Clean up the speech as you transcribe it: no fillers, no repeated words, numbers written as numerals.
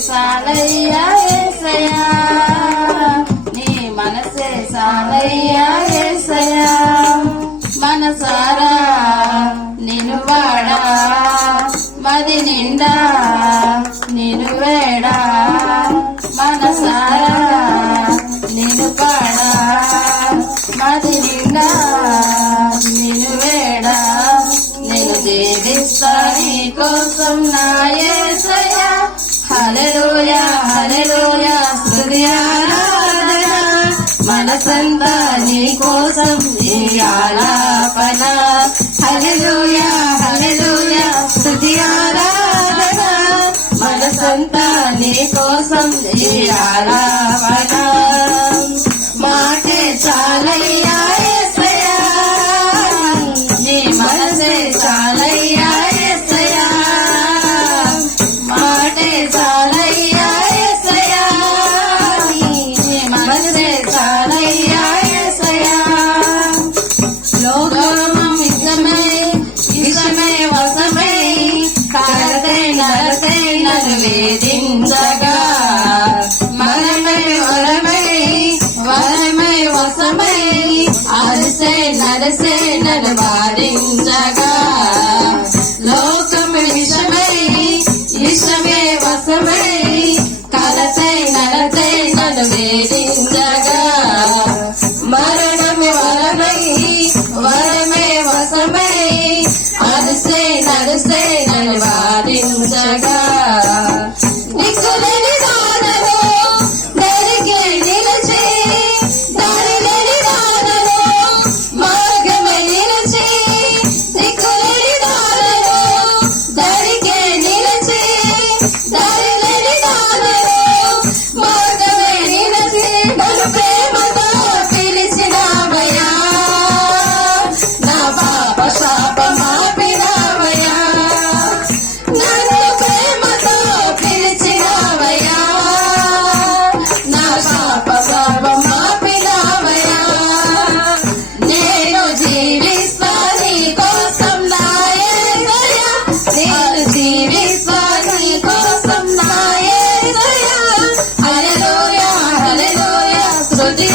సాలయ్యా యేసయ్యా నీ మనసే సాలయ్యా యేసయ్యా మనసారా నిన్ను వాడా మది నిండా నిన్ను వేడా మనసారా నిన్ను పాడా మది నిండా నిన్ను వేడా నేను జీవిస్తా నీ కోసం నా యేసయ్యా హల్లెలూయా హల్లెలూయా స్తుతి ఆరాధన మనసంతా నీ కోసం నీ ఆలాపన హల్లెలూయా హల్లెలూయా స్తుతి ఆరాధన మనసంతా నీ కోసం నీ ఆలాపన మాటే చాలయ్యా యేసయ్యా నీ మనసే చాలయ్యా యేసయ్యా మాటే చాలయ్యా యేసయ్యా నీ మనసే చాలయ్యా యేసయ్యా లోకం ఇష్టమే వశమై కాలతై నరతై నన్ను వేధించగా మనమై వరమై వశమై అరిసే నరసే నన్ను వారించగా లోకం ఇష్టమే వశమై కలతై నరతై నన్ను వేధించగా మరణమే వరమై వశమై అరిసే నరసే నన్ను వారించగా దిక్కులేని దానలో దరికి నిలిచి దారిలేని దానలో మార్గమే నిలిచి దిక్కులేని దానలో దరికి నిలిచి దారిలేని దానలో మార్గమే నిలిచి నన్ను ప్రేమతో పిలిచినావయ్యా నా పాప శాపం ఆపినావయ్యా నన్ను ప్రేమతో పిలిచినావయ్యా నా శాపం ఆపినావయ్యా నేను జీవిస్తా నీ కోసం నా యేసయ్యా నేను జీవిస్తా నీ కోసం నా యేసయ్యా హల్లెలూయా హల్లెలూయా స్తుతి